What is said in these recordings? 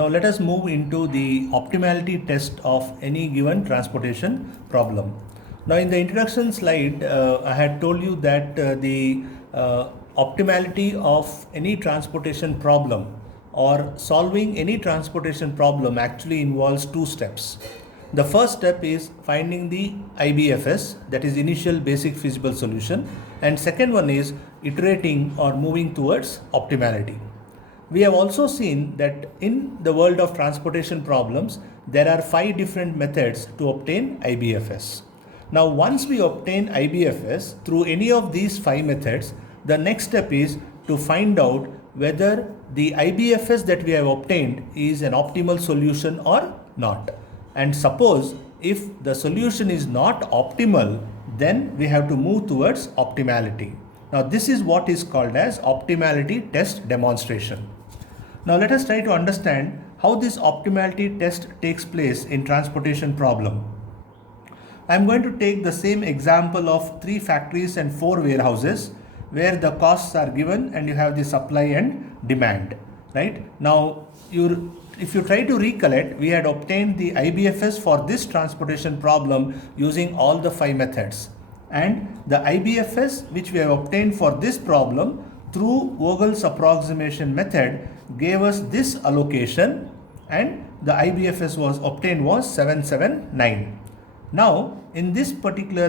Now let us move into the optimality test of any given transportation problem. Now in the introduction slide, I had told you that the optimality of any transportation problem or solving any transportation problem actually involves two steps. The first step is finding the IBFS, that is initial basic feasible solution, and second one is iterating or moving towards optimality. We have also seen that in the world of transportation problems, there are 5 different methods to obtain IBFS. Now, once we obtain IBFS through any of these 5 methods, the next step is to find out whether the IBFS that we have obtained is an optimal solution or not. And suppose if the solution is not optimal, then we have to move towards optimality. Now, this is what is called as optimality test demonstration. Now let us try to understand how this optimality test takes place in transportation problem. I am going to take the same example of 3 factories and 4 warehouses where the costs are given and you have the supply and demand, right? Now if you try to recollect, we had obtained the IBFS for this transportation problem using all the 5 methods, and the IBFS which we have obtained for this problem through Vogel's approximation method gave us this allocation, and the IBFS was obtained was 779. Now in this particular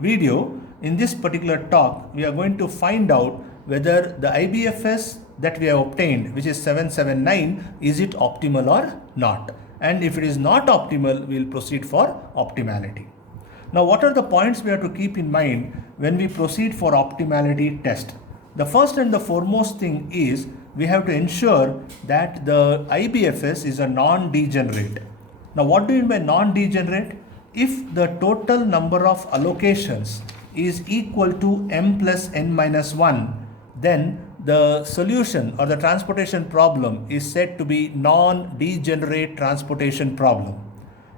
video, in this particular talk, we are going to find out whether the IBFS that we have obtained, which is 779, is it optimal or not, and if it is not optimal, we will proceed for optimality. Now what are the points we have to keep in mind when we proceed for optimality test? The first and the foremost thing is we have to ensure that the IBFS is a non-degenerate. Now what do you mean by non-degenerate? If the total number of allocations is equal to m plus n minus 1, then the solution or the transportation problem is said to be non-degenerate transportation problem,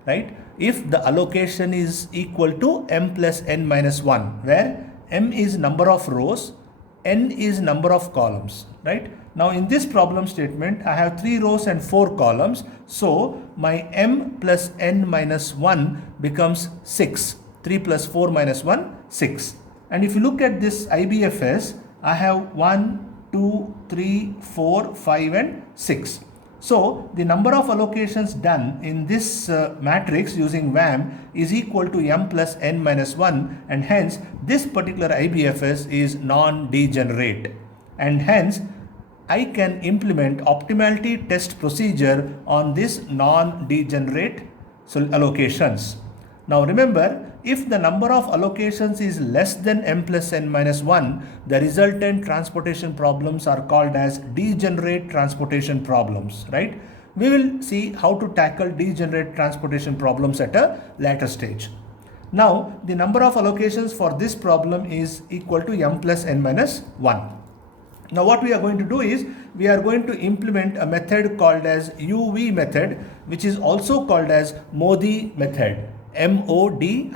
right? If the allocation is equal to m plus n minus 1, where m is number of rows, n is number of columns, right? Now in this problem statement, I have 3 rows and 4 columns. So my m plus n minus 1 becomes 6. 3 plus 4 minus 1, 6. And if you look at this IBFS, I have 1, 2, 3, 4, 5 and 6. So the number of allocations done in this matrix using VAM is equal to m plus n minus 1, and hence this particular IBFS is non-degenerate, and hence I can implement optimality test procedure on this non-degenerate allocations. Now remember, if the number of allocations is less than m plus n minus 1, the resultant transportation problems are called as degenerate transportation problems, right? We will see how to tackle degenerate transportation problems at a later stage. Now the number of allocations for this problem is equal to m plus n minus 1. Now what we are going to do is we are going to implement a method called as UV method, which is also called as MODI method, MODI,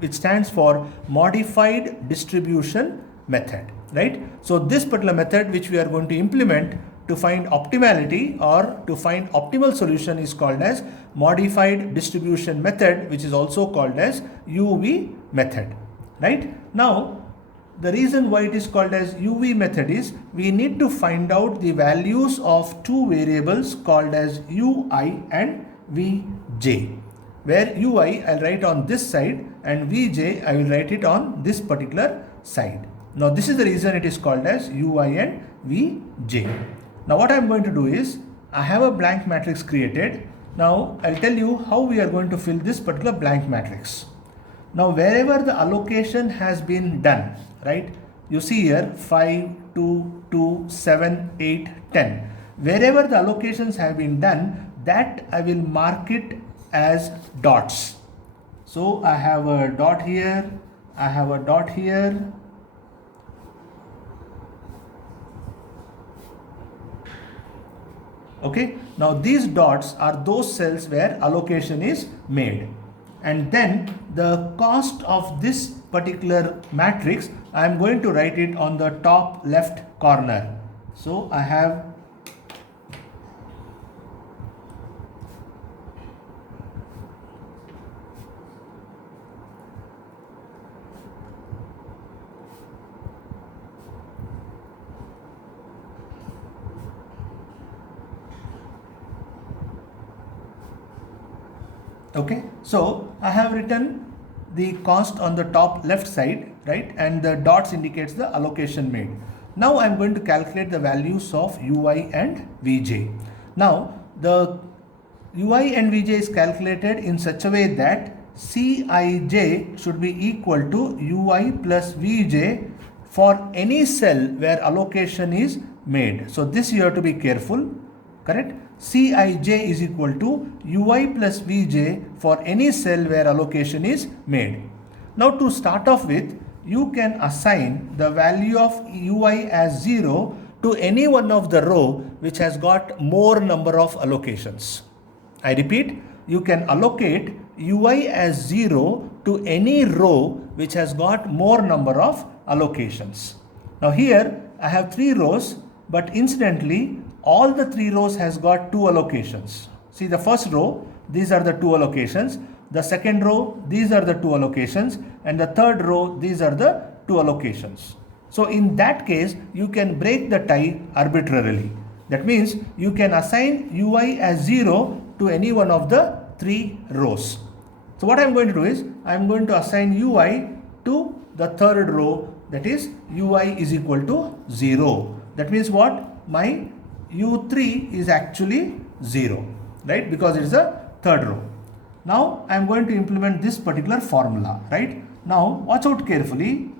which stands for modified distribution method, right? So this particular method which we are going to implement to find optimality or to find optimal solution is called as modified distribution method, which is also called as UV method, right? Now the reason why it is called as UV method is we need to find out the values of 2 variables called as UI and VJ, where UI I'll write on this side and VJ I will write it on this particular side. Now this is the reason it is called as UI and VJ. Now what I'm going to do is I have a blank matrix created. Now I'll tell you how we are going to fill this particular blank matrix. Now wherever the allocation has been done, right, you see here 5, 2, 2, 7, 8, 10. Wherever the allocations have been done, that I will mark it as dots. So I have a dot here, I have a dot here, okay. Now these dots are those cells where allocation is made, and then the cost of this particular matrix I am going to write it on the top left corner. So I have Okay, so I have written the cost on the top left side, right, and the dots indicates the allocation made. Now I'm going to calculate the values of ui and vj. Now the ui and vj is calculated in such a way that Cij should be equal to ui plus vj for any cell where allocation is made. So this you have to be careful, correct? Cij is equal to ui plus vj for any cell where allocation is made. Now to start off with, you can assign the value of ui as 0 to any one of the row which has got more number of allocations. I repeat, you can allocate ui as 0 to any row which has got more number of allocations. Now here I have 3 rows, but incidentally all the 3 rows has got 2 allocations. See the first row, these are the 2 allocations. The second row, these are the 2 allocations. And the third row, these are the 2 allocations. So in that case, you can break the tie arbitrarily. That means you can assign ui as 0 to any one of the 3 rows. So what I am going to do is, I am going to assign ui to the third row, that is ui is equal to 0. That means what? My u3 is actually 0, right? Because it is a third row. Now I am going to implement this particular formula, right? Now watch out carefully.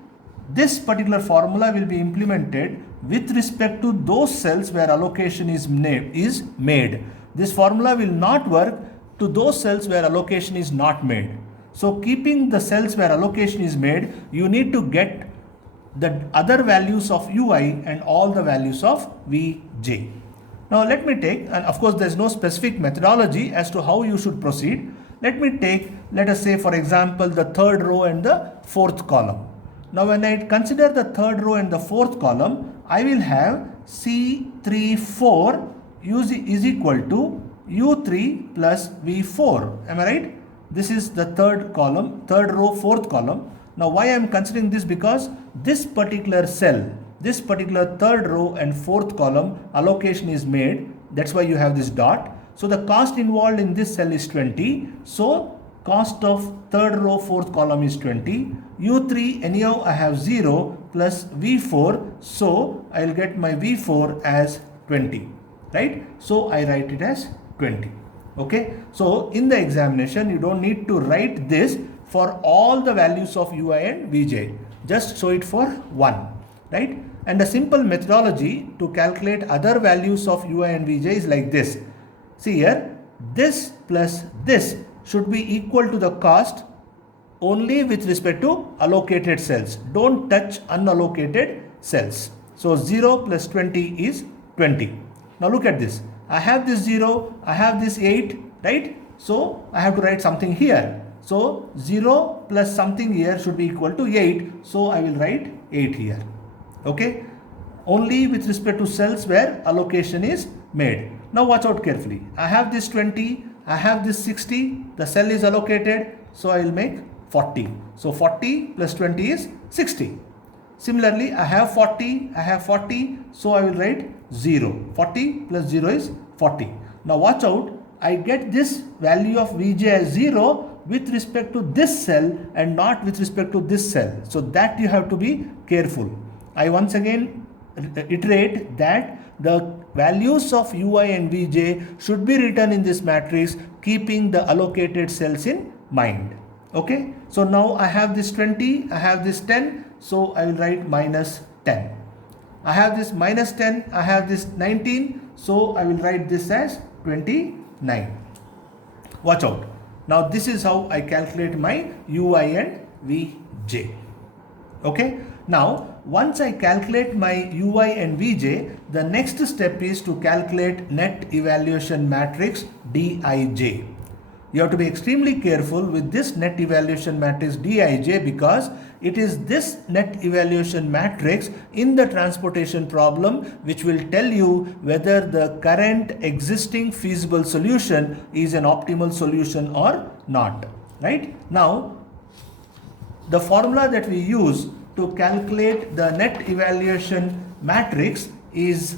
This particular formula will be implemented with respect to those cells where allocation is made. This formula will not work to those cells where allocation is not made. So keeping the cells where allocation is made, you need to get the other values of ui and all the values of vj. Now let me take, and of course there is no specific methodology as to how you should proceed. Let me take, let us say for example, the third row and the fourth column. Now when I consider the third row and the fourth column, I will have C34 is equal to u3 plus v4. Am I right? This is the third column, third row, fourth column. Now why I am considering this? Because this particular cell, this particular third row and fourth column allocation is made. That's why you have this dot. So the cost involved in this cell is 20. So cost of third row, fourth column is 20. u3 anyhow I have 0 plus v4. So I will get my v4 as 20, right? So I write it as 20. Okay. So in the examination, you don't need to write this for all the values of ui and vj. Just show it for one, right? And a simple methodology to calculate other values of ui and vj is like this. See here, this plus this should be equal to the cost only with respect to allocated cells. Don't touch unallocated cells. So 0 plus 20 is 20. Now look at this. I have this 0, I have this 8, right? So I have to write something here. So 0 plus something here should be equal to 8. So I will write 8 here. Okay? Only with respect to cells where allocation is made. Now watch out carefully. I have this 20, I have this 60, the cell is allocated, so I will make 40. So 40 plus 20 is 60. Similarly, I have 40, so I will write 0. 40 plus 0 is 40. Now watch out, I get this value of Vj as 0 with respect to this cell and not with respect to this cell. So that you have to be careful. I once again iterate that the values of ui and vj should be written in this matrix keeping the allocated cells in mind. Okay, so now I have this 20, I have this 10, so I will write minus 10. I have this minus 10, I have this 19, so I will write this as 29. Watch out. Now this is how I calculate my ui and vj. Okay, now once I calculate my ui and vj, the next step is to calculate net evaluation matrix Dij. You have to be extremely careful with this net evaluation matrix Dij because it is this net evaluation matrix in the transportation problem which will tell you whether the current existing feasible solution is an optimal solution or not. Right? Now, the formula that we use to calculate the net evaluation matrix is,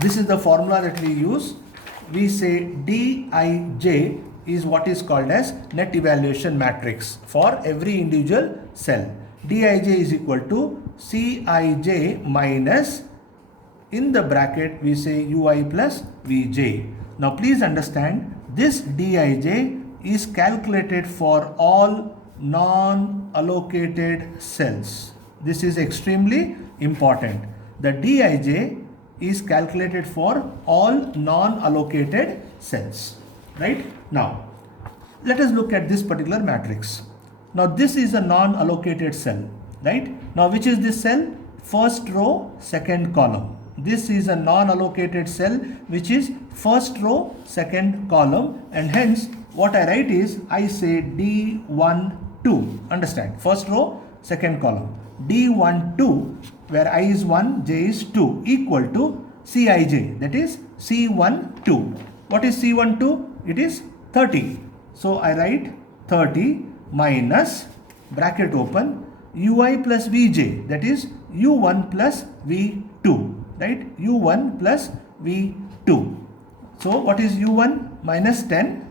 this is the formula that we use. we say Dij is what is called as net evaluation matrix for every individual cell. Dij is equal to Cij minus, in the bracket we say Ui plus Vj. Now please understand, this Dij is calculated for all non-allocated cells. This is extremely important. The Dij is calculated for all non-allocated cells. Right? Now, let us look at this particular matrix. Now, this is a non-allocated cell. Right? Now, which is this cell? First row, second column. This is a non-allocated cell which is first row, second column, and hence what I write is, I say D12. Understand? First row, second column. D12, where I is 1, j is 2, equal to Cij, that is C12. What is C12? It is 30. So I write 30 minus, bracket open, Ui plus Vj, that is U1 plus V2. Right? U1 plus V2. So what is U1? Minus 10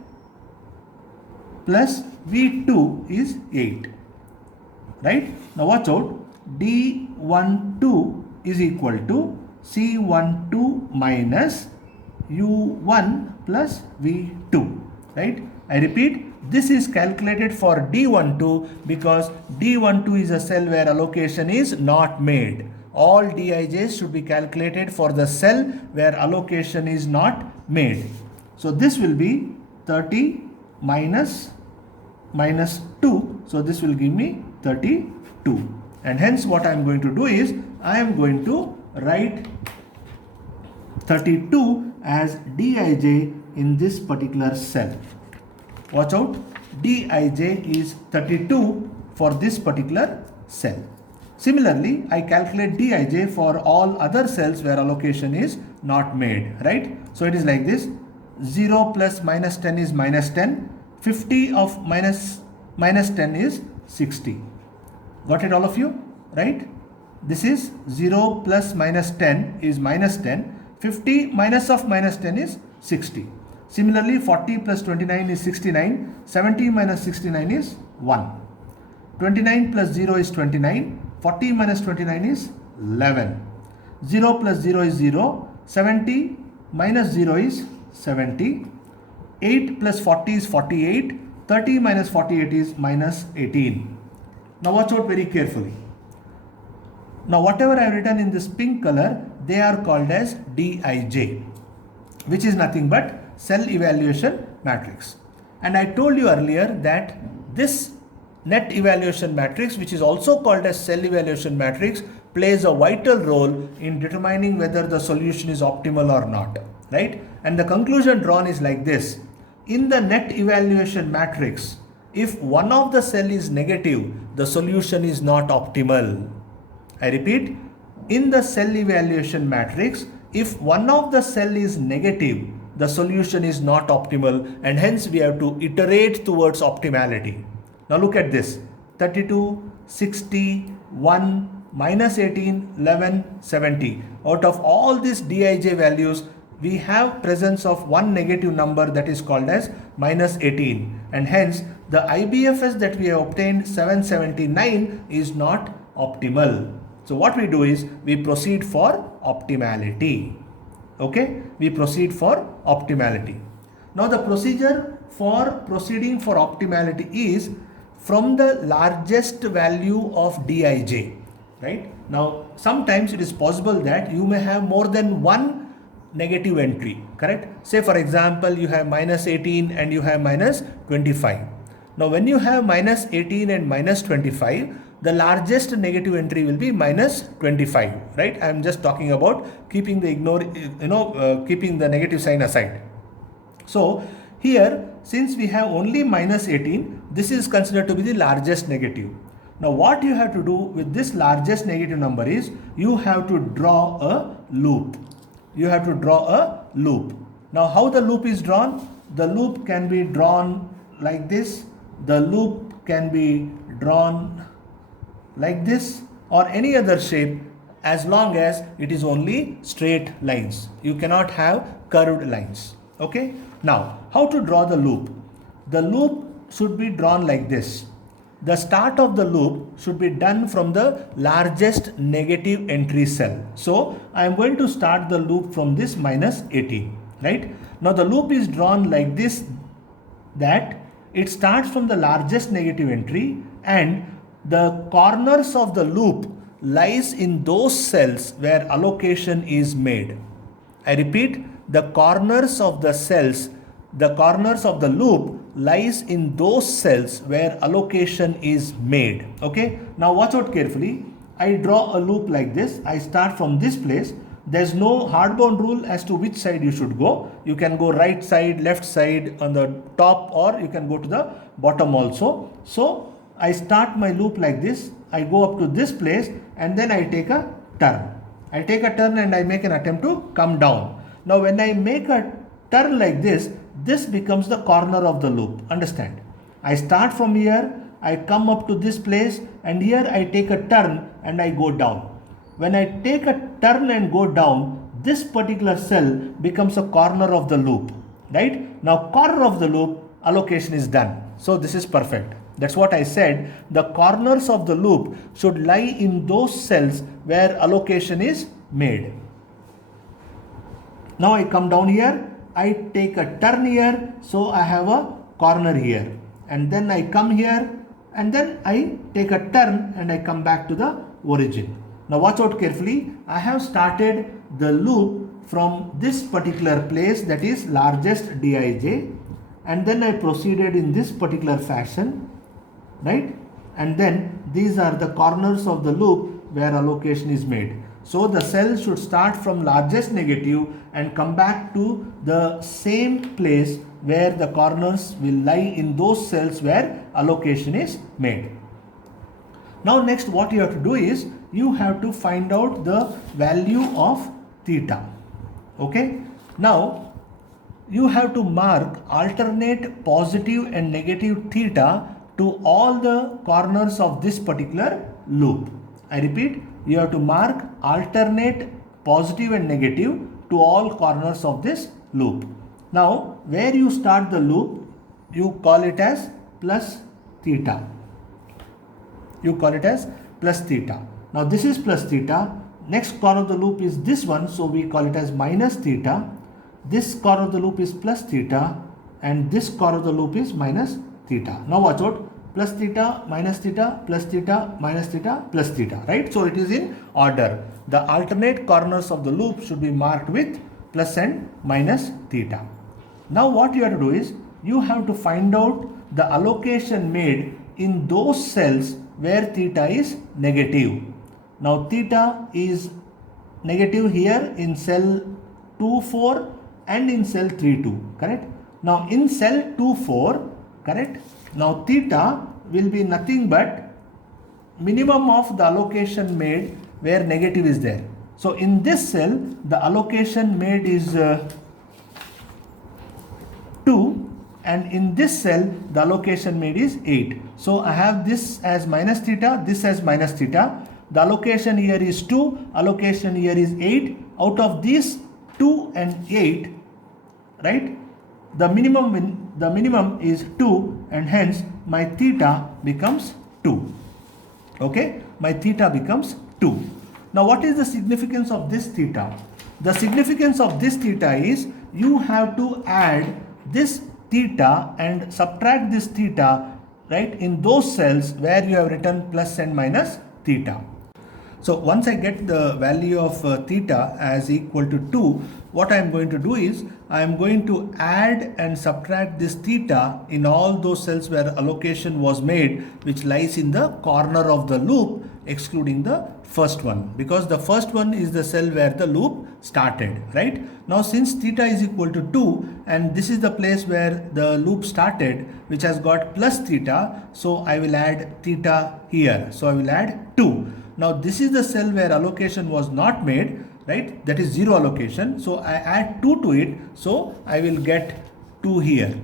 plus V2 is 8. Right? Now watch out. D12 is equal to C12 minus U1 plus V2. Right? I repeat, this is calculated for D12 because D12 is a cell where allocation is not made. All Dijs should be calculated for the cell where allocation is not made. So this will be 30 minus 2. So this will give me 32. And hence what I am going to do is, I am going to write 32 as Dij in this particular cell. Watch out, Dij is 32 for this particular cell. Similarly, I calculate Dij for all other cells where allocation is not made, right? So it is like this, 0 plus minus 10 is minus 10, 50 of minus 10 is 60. Got it all of you, right? This is 0 plus minus 10 is minus 10, 50 minus of minus 10 is 60. Similarly, 40 plus 29 is 69, 70 minus 69 is 1. 29 plus 0 is 29. 40 minus 29 is 11. 0 plus 0 is 0. 70 minus 0 is 70. 8 plus 40 is 48. 30 minus 48 is minus 18. Now watch out very carefully. Now whatever I have written in this pink color, they are called as Dij, which is nothing but cell evaluation matrix. And I told you earlier that this net evaluation matrix, which is also called as cell evaluation matrix, plays a vital role in determining whether the solution is optimal or not, right? And the conclusion drawn is like this. In the net evaluation matrix, if one of the cell is negative, the solution is not optimal. I repeat, in the cell evaluation matrix, if one of the cell is negative, the solution is not optimal, and hence we have to iterate towards optimality. Now look at this, 32, 60, 1, minus 18, 11, 70. Out of all these Dij values, we have presence of one negative number, that is called as minus 18. And hence the IBFS that we have obtained, 779, is not optimal. So what we do is, we proceed for optimality. Okay, we proceed for optimality. Now the procedure for proceeding for optimality is from the largest value of Dij, right? Now sometimes it is possible that you may have more than one negative entry, correct? Say for example, you have minus 18 and you have minus 25. Now when you have minus 18 and minus 25, the largest negative entry will be minus 25, right? I am just talking about keeping the keeping the negative sign aside. So here, since we have only minus 18, this is considered to be the largest negative. Now what you have to do with this largest negative number is, you have to draw a loop. You have to draw a loop. Now how the loop is drawn? The loop can be drawn like this. The loop can be drawn like this or any other shape, as long as it is only straight lines. You cannot have curved lines. Okay, now how to draw the loop? The loop should be drawn like this. The start of the loop should be done from the largest negative entry cell. So I am going to start the loop from this minus 18, right? Now the loop is drawn like this, that it starts from the largest negative entry and the corners of the loop lies in those cells where allocation is made. I repeat, the corners of the cells, the corners of the loop lies in those cells where allocation is made. Okay, now watch out carefully. I draw a loop like this. I start from this place. There's no hardbound rule as to which side you should go. You can go right side, left side, on the top, or you can go to the bottom also. So I start my loop like this. I go up to this place and then I take a turn. I take a turn and I make an attempt to come down. Now when I make a turn like this, this becomes the corner of the loop. Understand? I start from here, I come up to this place, and here I take a turn and I go down. When I take a turn and go down, this particular cell becomes a corner of the loop, right? Now corner of the loop, allocation is done. So this is perfect. That's what I said. The corners of the loop should lie in those cells where allocation is made. Now I come down here, I take a turn here, so I have a corner here. And then I come here and then I take a turn and I come back to the origin. Now watch out carefully. I have started the loop from this particular place, that is largest Dij, and then I proceeded in this particular fashion, right? And then these are the corners of the loop where allocation is made. So the cell should start from largest negative and come back to the same place where the corners will lie in those cells where allocation is made. Now next what you have to do is you have to find out the value of theta. Okay. Now you have to mark alternate positive and negative theta to all the corners of this particular loop. I repeat, you have to mark alternate positive and negative to all corners of this loop. Now where you start the loop, you call it as plus theta. You call it as plus theta. Now this is plus theta. Next corner of the loop is this one, so we call it as minus theta. This corner of the loop is plus theta and this corner of the loop is minus theta. Now watch out. Plus theta, minus theta, plus theta, minus theta, plus theta, right? So it is in order. The alternate corners of the loop should be marked with plus and minus theta. Now what you have to do is you have to find out the allocation made in those cells where theta is negative. Now theta is negative here in cell 2,4 and in cell 3,2, correct? Now in cell 2,4, correct? Now theta will be nothing but minimum of the allocation made where negative is there. So in this cell the allocation made is 2 and in this cell the allocation made is 8. So I have this as minus theta, this as minus theta. The allocation here is 2, allocation here is 8. Out of these 2 and 8, right? The minimum is 2 and hence my theta becomes 2. Okay, my theta becomes 2. Now what is the significance of this theta? The significance of this theta is you have to add this theta and subtract this theta, right, in those cells where you have written plus and minus theta. So once I get the value of theta as equal to 2, what I am going to do is I am going to add and subtract this theta in all those cells where allocation was made, which lies in the corner of the loop, excluding the first one, because the first one is the cell where the loop started, right? Now since theta is equal to 2 and this is the place where the loop started, which has got plus theta, so I will add theta here. So I will add 2. Now this is the cell where allocation was not made, right? That is 0 allocation. So I add 2 to it. So I will get 2 here.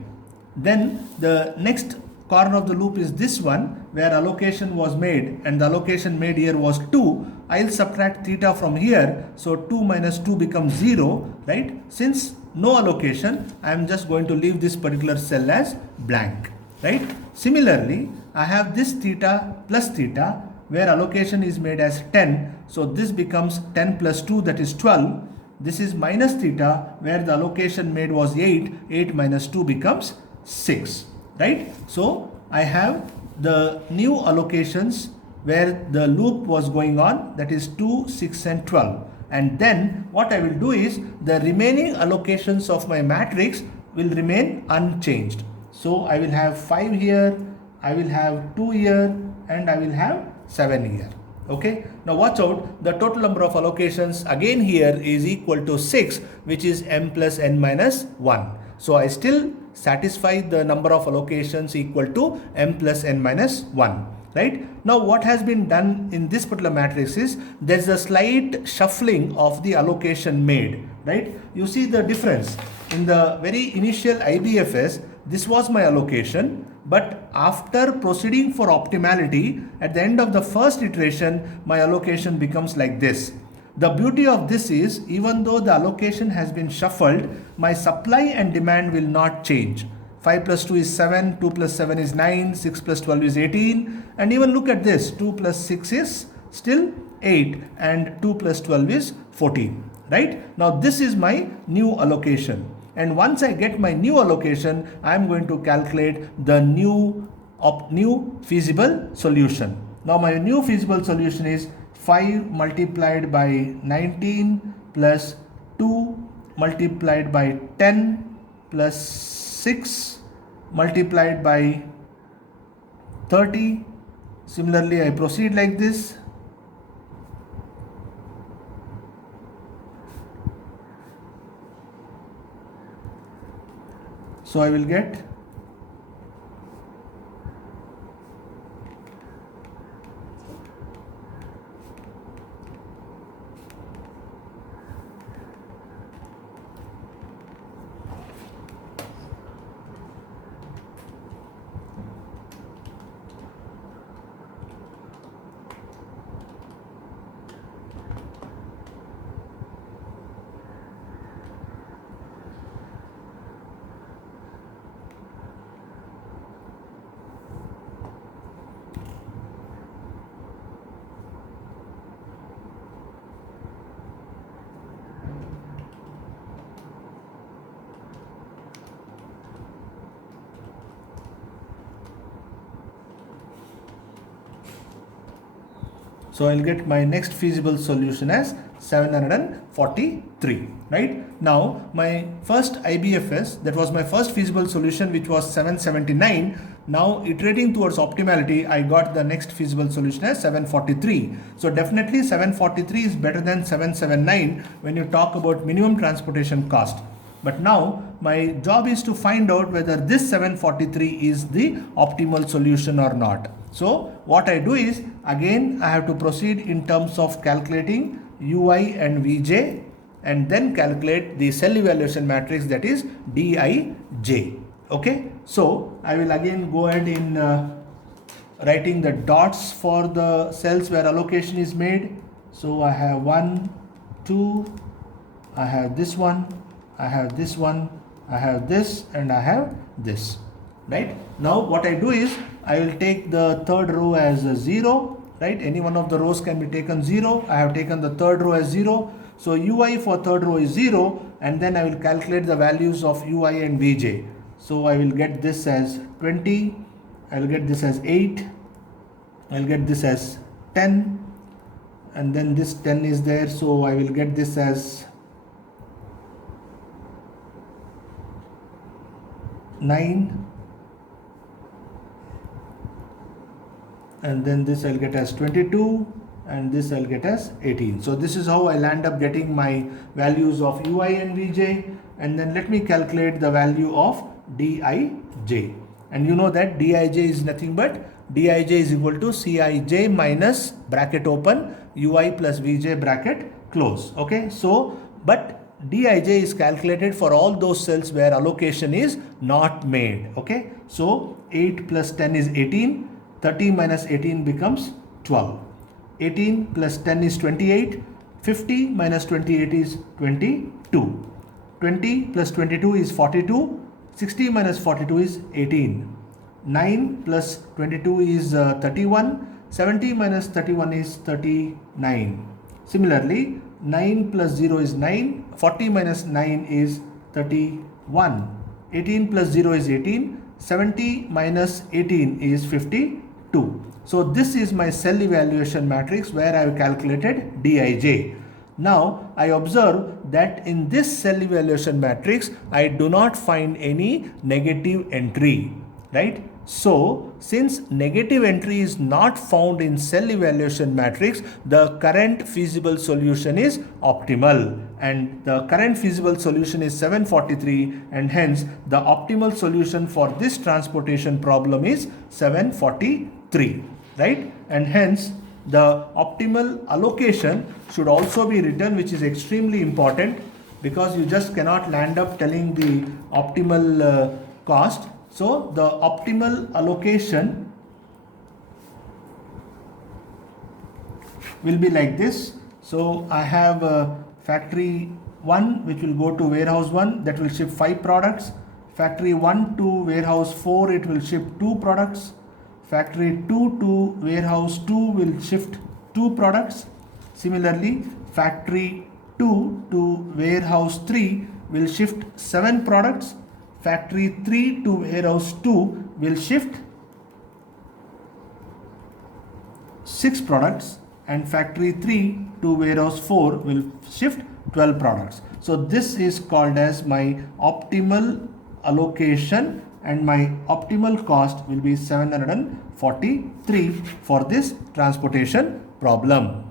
Then the next corner of the loop is this one where allocation was made, and the allocation made here was 2. I'll subtract theta from here, so 2 minus 2 becomes 0, right? Since no allocation, I am just going to leave this particular cell as blank, right? Similarly, I have this theta plus theta where allocation is made as 10, so this becomes 10 plus 2, that is 12. This is minus theta where the allocation made was 8, 8 minus 2 becomes 6, right? So I have the new allocations where the loop was going on, that is 2, 6 and 12. And then what I will do is the remaining allocations of my matrix will remain unchanged. So I will have 5 here, I will have 2 here, and I will have 7 here. Okay, now watch out, the total number of allocations again here is equal to 6, which is m plus n minus 1. So I still satisfy the number of allocations equal to m plus n minus 1. Right? Now what has been done in this particular matrix is there's a slight shuffling of the allocation made, right? You see the difference. In the very initial IBFS, this was my allocation, but after proceeding for optimality, at the end of the first iteration, my allocation becomes like this. The beauty of this is, even though the allocation has been shuffled, my supply and demand will not change. 5 plus 2 is 7, 2 plus 7 is 9, 6 plus 12 is 18, and even look at this, 2 plus 6 is still 8 and 2 plus 12 is 14, right? Now this is my new allocation, and once I get my new allocation, I am going to calculate the new feasible solution. Now my new feasible solution is 5 multiplied by 19 plus 2 multiplied by 10 plus 6 multiplied by 30. Similarly, I proceed like this. So I will get So I'll get my next feasible solution as 743, right? Now my first IBFS, that was my first feasible solution, which was 779. Now iterating towards optimality, I got the next feasible solution as 743. So definitely 743 is better than 779 when you talk about minimum transportation cost. But now my job is to find out whether this 743 is the optimal solution or not. So what I do is, again I have to proceed in terms of calculating UI and VJ, and then calculate the cell evaluation matrix, that is Dij. Okay, so I will again go ahead in writing the dots for the cells where allocation is made. So I have 1, 2, I have this one, I have this one, I have this, and I have this, right? Now what I do is, I will take the third row as a 0, right? Any one of the rows can be taken 0. I have taken the third row as 0. So UI for third row is 0, and then I will calculate the values of UI and VJ. So I will get this as 20, I will get this as 8, I will get this as 10, and then this 10 is there, so I will get this as 9, and then this I'll get as 22, and this I'll get as 18. So this is how I'll end up getting my values of UI and VJ, and then let me calculate the value of Dij. And you know that Dij is nothing but Dij is equal to Cij minus bracket open UI plus Vj bracket close. Okay, so but Dij is calculated for all those cells where allocation is not made. Okay, so 8 plus 10 is 18, 30 minus 18 becomes 12. 18 plus 10 is 28, 50 minus 28 is 22. 20 plus 22 is 42, 60 minus 42 is 18. 9 plus 22 is 31, 70 minus 31 is 39. Similarly, 9 plus 0 is 9, 40 minus 9 is 31. 18 plus 0 is 18, 70 minus 18 is 52. So this is my cell evaluation matrix where I have calculated Dij. Now I observe that in this cell evaluation matrix I do not find any negative entry, right? So since negative entry is not found in cell evaluation matrix, the current feasible solution is optimal, and the current feasible solution is 743, and hence the optimal solution for this transportation problem is 743, right? And hence the optimal allocation should also be written, which is extremely important, because you just cannot land up telling the optimal cost. So the optimal allocation will be like this. So I have factory 1 which will go to warehouse 1, that will ship 5 products. Factory 1 to warehouse 4, it will ship 2 products. Factory 2 to warehouse 2 will shift 2 products. Similarly, factory 2 to warehouse 3 will shift 7 products. Factory 3 to warehouse 2 will shift 6 products, and factory 3 to warehouse 4 will shift 12 products. So this is called as my optimal allocation, and my optimal cost will be 743 for this transportation problem.